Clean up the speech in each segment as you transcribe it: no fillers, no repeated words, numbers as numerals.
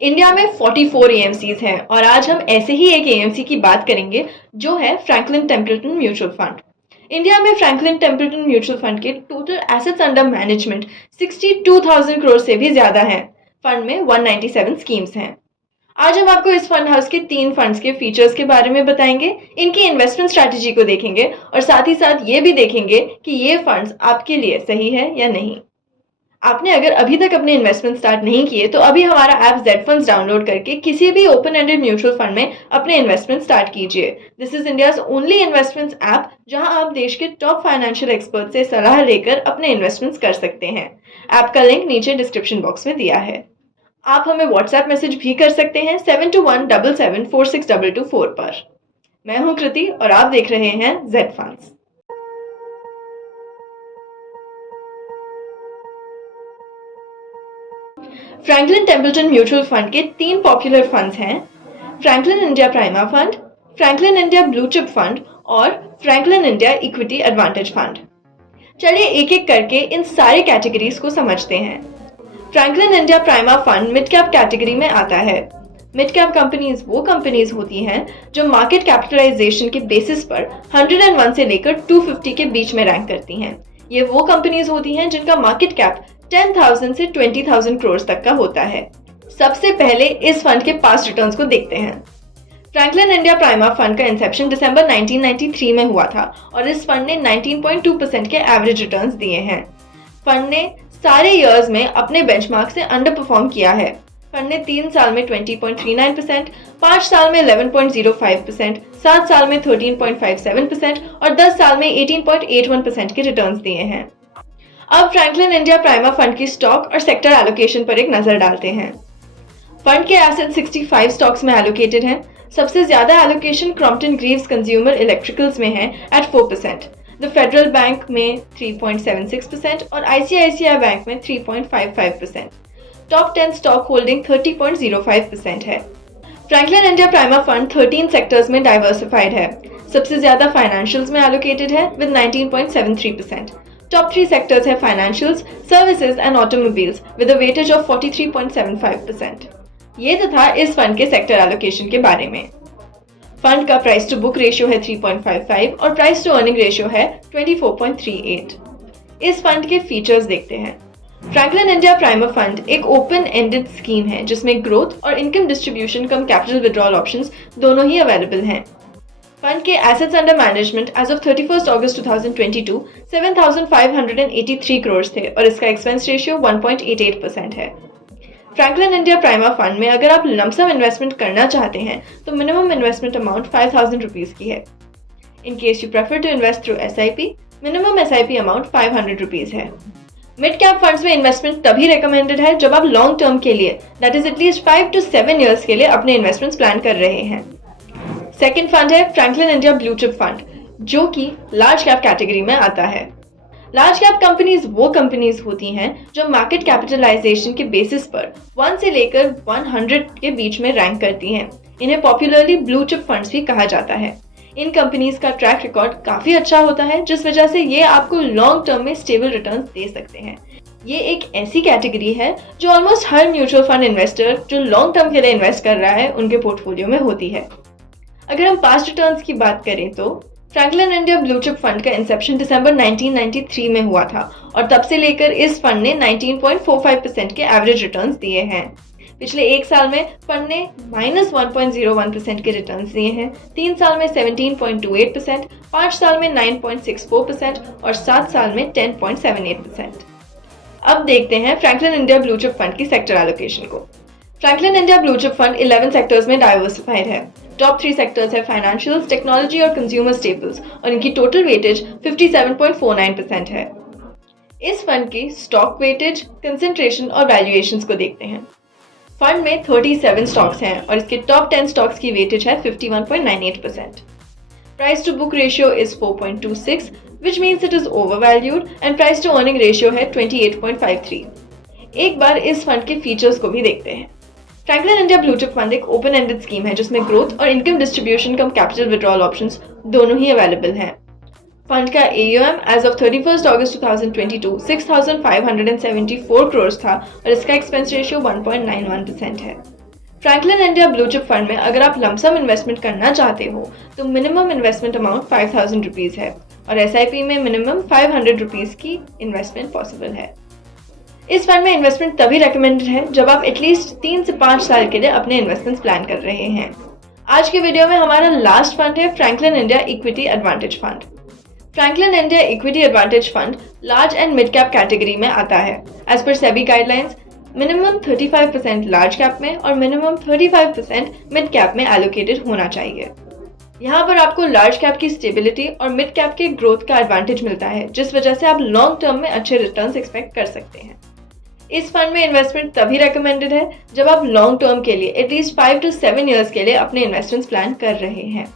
India में 44 AMCs हैं और आज हम ऐसे ही एक एएमसी की बात करेंगे जो है Franklin Templeton mutual fund. India में फ्रैंकलिन टेम्पल्टन म्यूचुअल फंड के total assets under management 62,000 crore से भी ज्यादा हैं। फंड में 197 स्कीम्स हैं। आज हम आपको इस फंड हाउस के 3 फंड्स के फीचर्स के बारे में बताएंगे, इनकी इन्वेस्टमेंट स्ट्रैटेजी को देखेंगे और साथ ही साथ ये भी देखेंगे कि ये फंड्स आपके लिए सही है या नहीं। आपने अगर अभी तक अपने इन्वेस्टमेंट स्टार्ट नहीं किए तो अभी हमारा ऐप जेड फंड्स डाउनलोड करके किसी भी ओपन एंडेड म्यूचुअल फंड में अपने इन्वेस्टमेंट स्टार्ट कीजिए। This is India's only investment app जहां आप देश के टॉप फाइनेंशियल एक्सपर्ट से सलाह लेकर अपने इन्वेस्टमेंट्स कर सकते हैं। ऐप का लिंक नीचे डिस्क्रिप्शन बॉक्स में दिया है। आप हमें व्हाट्सएप मैसेज भी कर सकते हैं 7217746224 पर। मैं हूं कृति और आप देख रहे हैं Z funds. Franklin Templeton mutual fund के 3 पॉपुलर फंड्स हैं, Franklin India prima fund, Franklin India blue chip fund और Franklin India equity advantage fund. चलिए एक एक करके इन सारी कैटेगरीज को समझते हैं। Franklin India prima fund mid cap category में आता है। मिड कैप कंपनीज वो कंपनीज होती हैं जो मार्केट कैपिटलाइजेशन के बेसिस पर 101 से लेकर 250 के बीच में रैंक करती हैं। ये वो कंपनीज होती हैं जिनका मार्केट कैप 10,000 से 20,000 करोड़ तक का होता है। सबसे पहले इस फंड के पास्ट रिटर्न्स को देखते हैं। फ्रैंकलिन इंडिया प्राइमा फंड का इंसेप्शन दिसंबर 1993 में हुआ था और इस फंड ने 19.2% के एवरेज रिटर्न्स दिए हैं। फंड ने सारे ईयर्स में अपने बेंचमार्क से अंडर परफॉर्म किया है। फंड ने 3 साल में 20.39%, 5 साल में 11.05%, 7 साल में 13.57% और 10 साल में 18.81% के रिटर्न्स दिए हैं। अब फ्रैंकलिन इंडिया प्राइमा फंड की स्टॉक और सेक्टर एलोकेशन पर एक नजर डालते हैं। फंड के एसेट 65 स्टॉक्स में एलोकेटेड हैं। सबसे ज्यादा allocation Crompton Greaves consumer electricals में है एट 4%, द फेडरल बैंक में 3.76% और आईसीआईसीआई बैंक में 3.55%। टॉप 10 स्टॉक होल्डिंग 30.05% है। Franklin India prima fund 13 sectors में डाइवर्सिफाइड है। सबसे ज्यादा फाइनेंशियल्स में एलोकेटेड है विद 19.73%। टॉप 3 सेक्टर्स है financials, services and automobiles with a weightage of 43.75%। ये तो था इस फंड के सेक्टर एलोकेशन के बारे में। फंड का प्राइस टू बुक रेशियो है 3.55 और प्राइस टू अर्निंग रेशियो है 24.38। इस फंड के फीचर्स देखते हैं। फ्रैंकलिन इंडिया प्राइमा फंड एक ओपन एंडेड स्कीम है जिसमें ग्रोथ और income distribution cum capital withdrawal options दोनों ही अवेलेबल हैं। फंड के assets under management as of 31 अगस्त 2022 7,583 करोड़ थे और इसका एक्सपेंस रेशियो 1.88% है। फ्रैंकलिन इंडिया प्राइमा फंड में अगर आप लमसम इन्वेस्टमेंट करना चाहते हैं तो मिनिमम इन्वेस्टमेंट अमाउंट 5,000 रुपीज की है। In case you prefer to invest through SIP, minimum SIP amount 500 rupees है। मिड कैप फंड्स में इन्वेस्टमेंट तभी रिकमेंडेड है जब आप लॉन्ग टर्म के लिए that is at least 5 to 7 years के लिए अपने इन्वेस्टमेंट्स प्लान कर रहे हैं। सेकेंड फंड है Franklin India blue chip fund जो कि लार्ज कैप कैटेगरी में आता है। लार्ज कैप कंपनीज वो कंपनीज होती हैं जो मार्केट कैपिटलाइजेशन के बेसिस पर 1 से लेकर 100 के बीच में रैंक करती हैं। इन्हें पॉपुलरली ब्लू चिप फंड्स भी कहा जाता है। इन कंपनीज का ट्रैक रिकॉर्ड काफी अच्छा होता है जिस वजह से ये आपको लॉन्ग टर्म में स्टेबल रिटर्न्स दे सकते हैं। ये एक ऐसी कैटेगरी है जो ऑलमोस्ट हर म्यूचुअल फंड इन्वेस्टर जो लॉन्ग टर्म के लिए इन्वेस्ट कर रहा है उनके पोर्टफोलियो में होती है। अगर हम पास्ट रिटर्न्स की बात करें तो Franklin India blue chip fund का इंसेप्शन दिसंबर 1993 में हुआ था और तब से लेकर इस फंड ने 19.45% के एवरेज रिटर्न्स दिए हैं। पिछले 1 साल में फंड ने -1.01% के रिटर्न्स दिए हैं, 3 साल में 17.28%, 5 साल में 9.64% और 7 साल में 10.78%। अब देखते हैं Franklin India blue chip fund की सेक्टर एलोकेशन को। Franklin India blue chip fund 11 sectors में डाइवर्सिफाइड है। टॉप 3 सेक्टर्स है फाइनेंशियल्स, टेक्नोलॉजी और कंज्यूमर स्टेपल्स और इनकी टोटल वेटेज 57.49% है। इस फंड की स्टॉक वेटेज, कंसेंट्रेशन और वैल्यूएशंस को देखते हैं। फंड में 37 स्टॉक्स हैं और इसके टॉप 10 स्टॉक्स की वेटेज है 51.98%। Price to book ratio is 4.26 which means it is overvalued and price to earning ratio है 28.53। एक बार इस फंड के फीचर्स को भी देखते हैं। Franklin India blue chip fund एक ओपन एंडेड स्कीम है जिसमें ग्रोथ और income distribution cum capital withdrawal options दोनों ही अवेलेबल हैं। फंड का AUM एज ऑफ 31 अगस्त 2022 6,574 करोड़ था और इसका एक्सपेंस रेशियो 1.91% है। Franklin India blue chip fund में अगर आप लमसम इन्वेस्टमेंट करना चाहते हो तो मिनिमम इन्वेस्टमेंट अमाउंट 5,000 रुपीज़ है और SIP में मिनिमम 500 रुपीज़ की इन्वेस्टमेंट पॉसिबल है। इस फंड में इन्वेस्टमेंट तभी रिकमेंडेड है जब आप एटलीस्ट 3 से 5 साल के लिए अपने इन्वेस्टमेंट्स प्लान कर रहे हैं। आज के वीडियो में हमारा लास्ट फंड है Franklin India equity advantage fund. Franklin India equity advantage fund large and mid cap category में आता है। As per SEBI guidelines minimum 35% large cap में और मिनिमम 35% मिड कैप में एलोकेटेड होना चाहिए। यहाँ पर आपको लार्ज कैप की स्टेबिलिटी और मिड कैप के ग्रोथ का एडवांटेज मिलता है, जिस वजह से आप लॉन्ग टर्म में अच्छे रिटर्न्स एक्सपेक्ट कर सकते हैं। इस फंड में इन्वेस्टमेंट तभी रिकमेंडेड है जब आप लॉन्ग टर्म के लिए एटलीस्ट 5 to 7 ईयर्स के लिए अपने इन्वेस्टमेंट्स प्लान कर रहे हैं।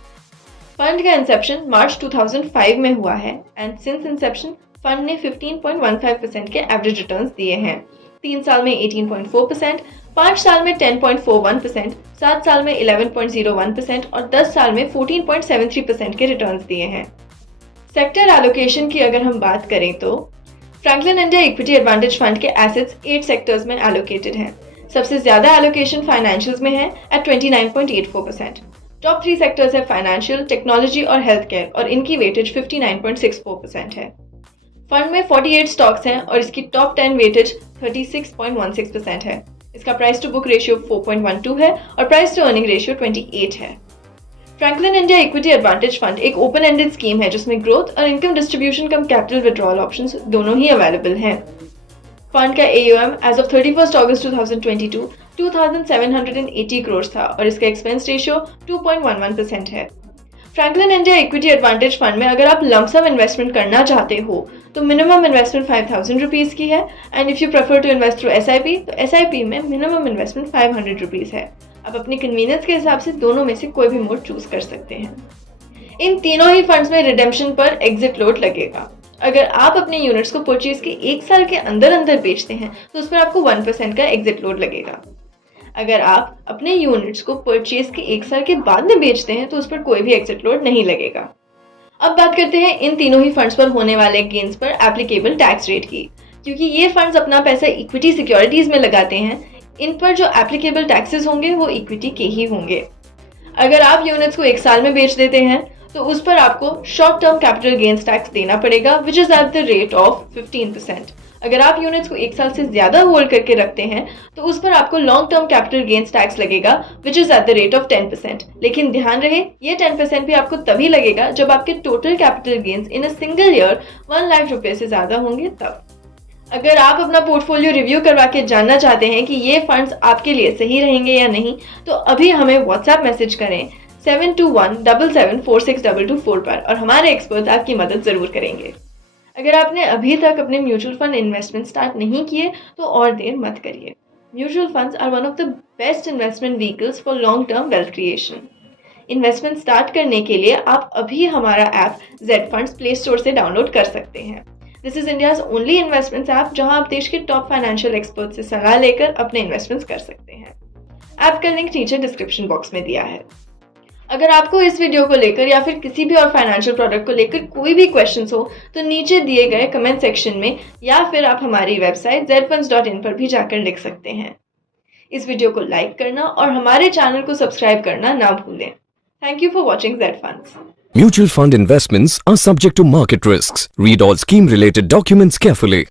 फंड का इंसेप्शन मार्च 2005 में हुआ है एंड सिंस इंसेप्शन फंड ने 15.15% के एवरेज रिटर्न्स दिए हैं। 3 साल में 18.4%, 5 साल में 10.41%, 7 साल में 11.01% और 10 साल में 14.73% के रिटर्न्स दिए हैं। सेक्टर एलोकेशन की अगर हम बात करें तो Franklin India equity advantage fund के एसेट्स 8 सेक्टर्स में एलोकेटेड हैं। सबसे ज्यादा एलोकेशन फाइनेंशियल्स में है एट 29.84%। टॉप 3 सेक्टर्स है फाइनेंशियल, टेक्नोलॉजी और हेल्थ केयर और इनकी वेटेज 59.64% है। फंड में 48 स्टॉक्स हैं और इसकी टॉप 10 वेटेज 36.16% है। इसका प्राइस टू बुक रेशियो 4.12 है और प्राइस टू अर्निंग रेशियो 28 है। Franklin India equity advantage fund एक ओपन एंडेड स्कीम है जिसमें ग्रोथ और income distribution cum capital withdrawal options दोनों ही अवेलेबल हैं। फंड का AUM एज ऑफ 31 अगस्त 2022 2,780 करोड़ था और इसका एक्सपेंस रेशियो 2.11% है। Franklin India equity advantage fund में अगर आप लमसम इन्वेस्टमेंट करना चाहते हो तो मिनिमम इन्वेस्टमेंट 5,000 रुपीज़ की है and if you prefer to invest through SIP तो SIP में मिनिमम इन्वेस्टमेंट 500 रुपीज़ है। आप अपनी कन्वीनियंस के हिसाब से दोनों में से कोई भी मोड चूज कर सकते हैं। इन तीनों ही फंड्स में रिडेम्पशन पर एग्जिट लोड लगेगा। अगर आप अपने यूनिट्स को परचेज के 1 साल के अंदर बेचते हैं तो उस पर आपको 1% का एग्जिट लोड लगेगा। अगर आप अपने यूनिट्स को परचेज के 1 साल के बाद में बेचते हैं तो उस पर कोई भी एग्जिट लोड नहीं लगेगा। अब बात करते हैं इन तीनों ही फंड्स पर होने वाले गेन्स पर एप्लीकेबल टैक्स रेट की। क्योंकि ये फंड्स अपना पैसा इक्विटी सिक्योरिटीज में लगाते हैं, इन पर जो एप्लीकेबल टैक्सेस होंगे वो इक्विटी के ही होंगे। अगर आप यूनिट्स को 1 साल में बेच देते हैं तो उस पर आपको short term capital gains tax देना पड़ेगा विच is at the rate of 15%। अगर आप यूनिट्स को 1 साल से ज्यादा होल्ड करके रखते हैं तो उस पर आपको long term capital gains tax लगेगा which is at the rate of 10%। लेकिन ध्यान रहे ये 10% भी आपको तभी लगेगा जब आपके total capital gains in a single year 1 lakh रुपए से ज्यादा होंगे तब। अगर आप अपना पोर्टफोलियो रिव्यू करवा के जानना चाहते हैं कि ये फंड्स आपके लिए सही रहेंगे या नहीं तो अभी हमें व्हाट्सएप मैसेज करें 7217746224 पर और हमारे एक्सपर्ट आपकी मदद जरूर करेंगे। अगर आपने अभी तक अपने म्यूचुअल फंड इन्वेस्टमेंट स्टार्ट नहीं किए तो और देर मत करिए। Mutual funds are one of the best investment vehicles for long term wealth creation. Investment start करने के लिए आप अभी हमारा app Z Funds Play Store से डाउनलोड कर सकते हैं। This is India's only investments app जहां आप देश के टॉप फाइनेंशियल एक्सपर्ट से सलाह लेकर अपने इन्वेस्टमेंट्स कर सकते हैं। ऐप का लिंक नीचे डिस्क्रिप्शन बॉक्स में दिया है। अगर आपको इस वीडियो को लेकर या फिर किसी भी और फाइनेंशियल प्रोडक्ट को लेकर कोई भी क्वेश्चंस हो तो नीचे दिए गए कमेंट सेक्शन में या फिर आप हमारी वेबसाइट zfunds.in पर भी जाकर लिख सकते हैं। इस वीडियो को लाइक करना और हमारे चैनल को सब्सक्राइब करना ना भूलें। Thank you for watching Z Funds। Mutual fund investments are subject to market risks. Read all scheme-related documents carefully.